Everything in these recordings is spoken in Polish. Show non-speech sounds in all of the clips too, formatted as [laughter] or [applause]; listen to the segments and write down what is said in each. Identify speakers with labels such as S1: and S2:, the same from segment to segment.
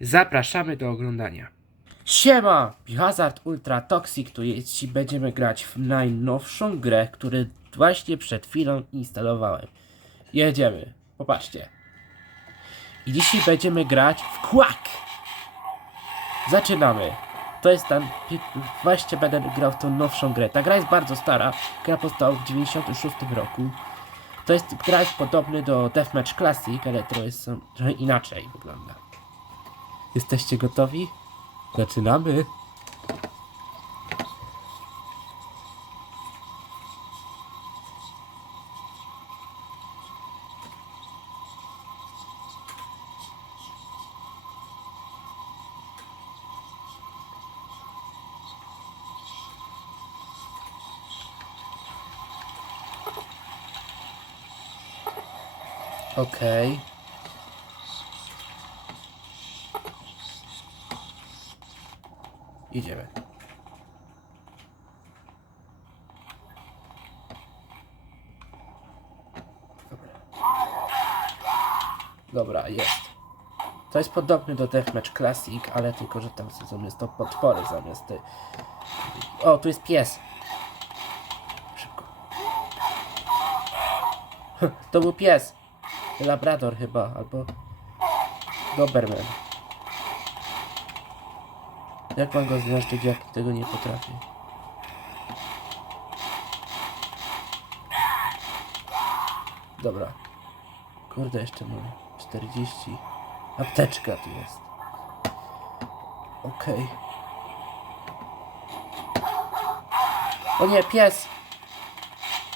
S1: Zapraszamy do oglądania. Siema! Hazard Ultra Toxic tu jest i będziemy grać w najnowszą grę, którą właśnie przed chwilą instalowałem. Jedziemy. Popatrzcie. I dzisiaj będziemy grać w Quack. Zaczynamy. To jest pi- Właśnie będę grał w tą nowszą grę. Ta gra jest bardzo stara. Gra powstała w 96 roku. To jest gra jest podobny do Deathmatch Classic, ale to jest trochę inaczej wygląda. Jesteście gotowi? Zaczynamy. Okej. Idziemy. Dobra. Jest. To jest podobny do Deathmatch Classic, ale tylko, że tam zamiast to potwory zamiast ty. O, tu jest pies. Szybko. [laughs] To był pies. Labrador chyba, albo Doberman. Jak mam go zmiażdżyć, jak tego nie potrafię? Dobra. Kurde, jeszcze mam 40. Apteczka tu jest. Okej. O nie, pies!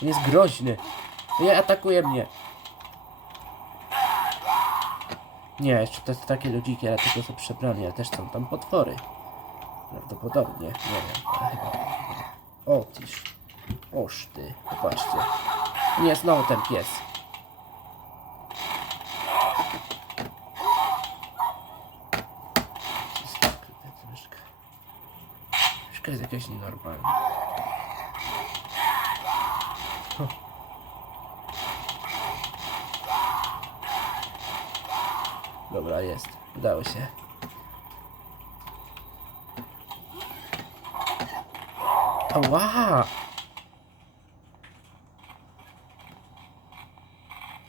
S1: On jest groźny. Nie, atakuje mnie. Nie, jeszcze to jest takie ludziki, ale tylko są przebrani, ale też są tam potwory. Prawdopodobnie, nie wiem, ale chyba. O, tyż. Oż ty, popatrzcie. Nie, znowu ten pies. Jest jakaś nienormalna. Dobra, jest. Udało się. Ała!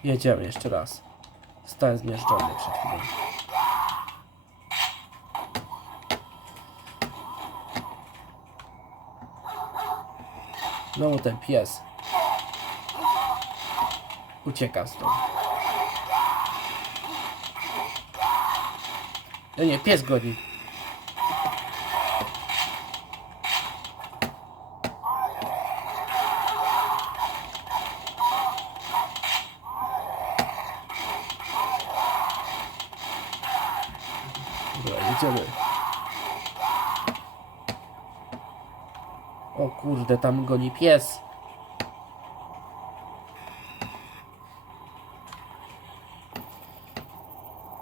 S1: Jedziemy jeszcze raz. Zostałem zmierzczony przed chwilą. Znowu ten pies. Ucieka stąd. No nie, pies goni. Dobra, jedziemy. O kurde, tam goni pies.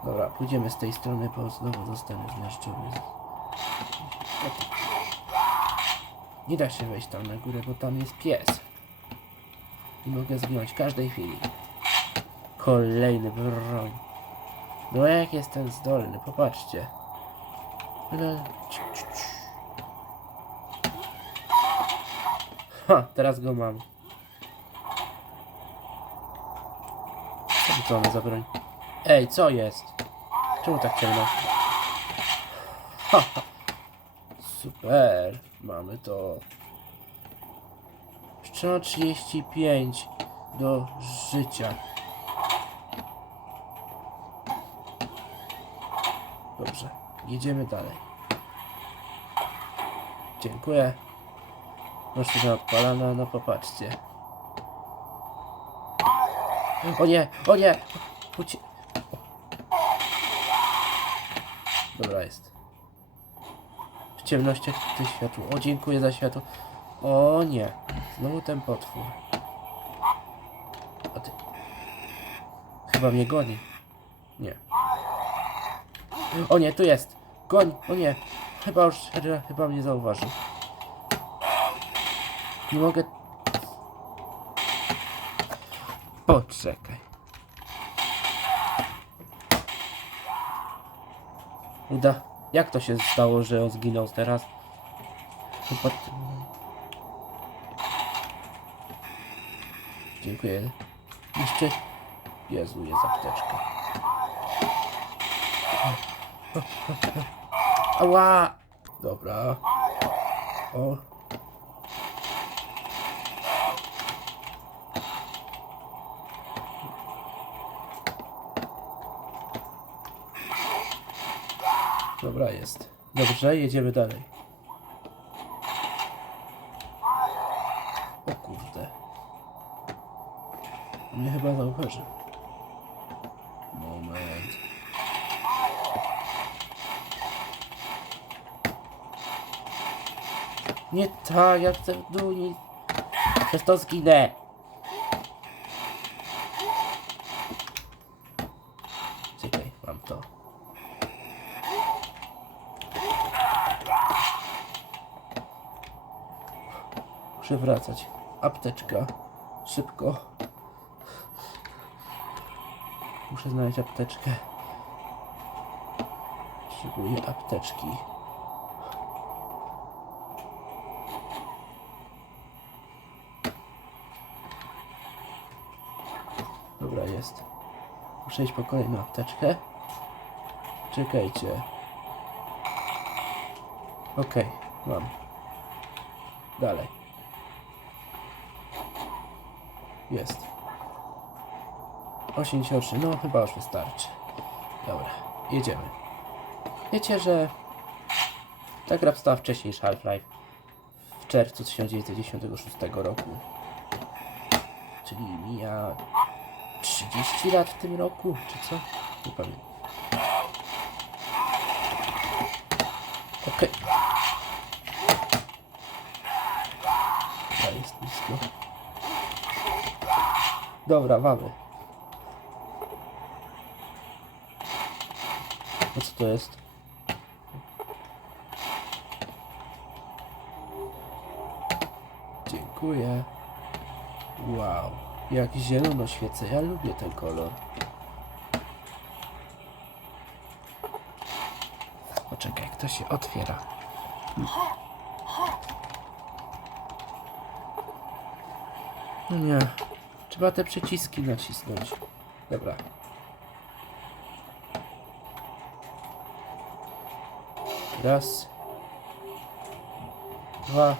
S1: Dobra, pójdziemy z tej strony, bo znowu zostanę zmiażdżony. Nie da się wejść tam na górę, bo tam jest pies. I mogę zginąć w każdej chwili. Kolejny broń. No jak jestem zdolny, popatrzcie. Ha, teraz go mam. Co mamy za broń? Ej, co jest? Czemu tak ciemno? Ha, ha. Super, mamy to. Mam 35 do życia. Dobrze, jedziemy dalej. Dziękuję. Maszyna odpalana, no popatrzcie. O nie, o nie! Ucie... Dobra jest. W ciemnościach to światło. O, dziękuję za światło. O nie. Znowu ten potwór. Ty... Chyba mnie goni. Nie. O nie, tu jest. Goń. O nie. Chyba już chyba mnie zauważył. Nie mogę... Poczekaj. uda. Jak to się stało, że on zginął teraz? Chyba... Dziękuję. Jeszcze... Jezu, jest apteczka. Ała! Dobra. O. Dobra, jest. Dobrze, jedziemy dalej. O kurde. Mnie chyba zauważy. Nie ta, ja chcę w dół. Przez to zginę. Czekaj, mam to. Muszę wracać. Apteczka. Szybko. Muszę znaleźć apteczkę. Potrzebuję apteczki. Dobra, jest. Muszę iść po kolejną apteczkę. Czekajcie. Okej, mam. Dalej. Jest. 83, no chyba już wystarczy. Dobra, jedziemy. Wiecie, że ta gra powstała wcześniej niż Half-Life w czerwcu 1996 roku. Czyli mija 30 lat w tym roku, czy co? Nie pamiętam. Okej. Dobra, jest blisko. Dobra, mamy. A co to jest? Dziękuję. Wow, jak zielono świecę. Ja lubię ten kolor. Poczekaj, jak to się otwiera. No nie. Trzeba te przyciski nacisnąć. Dobra. Raz. Dwa.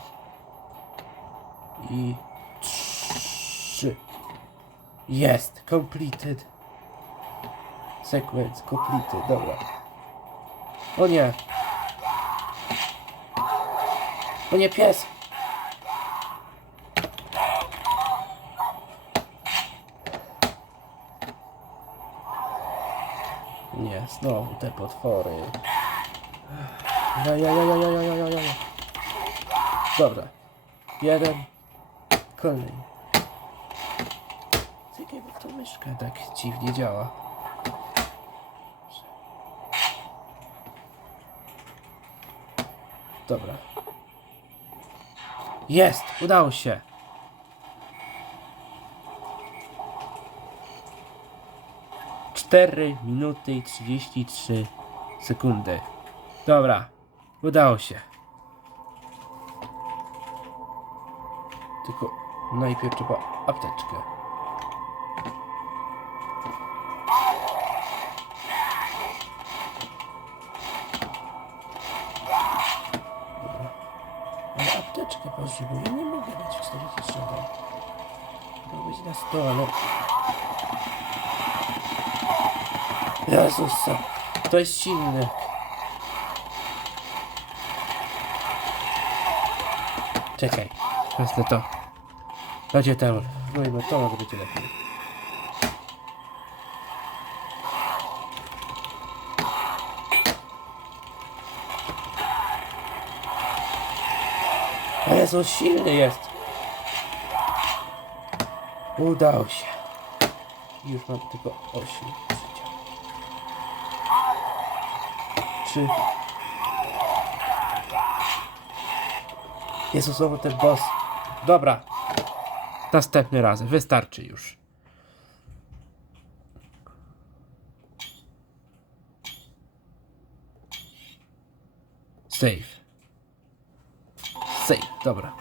S1: I trzy. Jest! Completed! Sequence completed, dobra. O nie! O nie, pies! Nie, znowu te potwory. Dobra. Jeden. Kolejny. To myszka tak dziwnie działa. Dobra. Jest! Udało się! Cztery minuty i 33 sekundy. Dobra, udało się. Tylko najpierw trzeba apteczkę. Apteczkę potrzebuję. Nie mogę dać 47. Mogę być na 100, ale... Jezus, to jest silny. Czekaj, wezmę to. Będzie ten. No i to może być lepiej. A Jezu, silny jest. Udało się. Już mam tylko 8 życia. Trzy. Jezu, znowu ten boss. Dobra. Następny raz. Wystarczy już. Save. Save, dobra.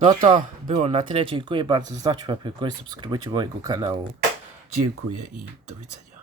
S1: No to było na tyle. Dziękuję bardzo. Zostawcie łapkę w górę, subskrybujcie mojego kanału. Dziękuję i do widzenia.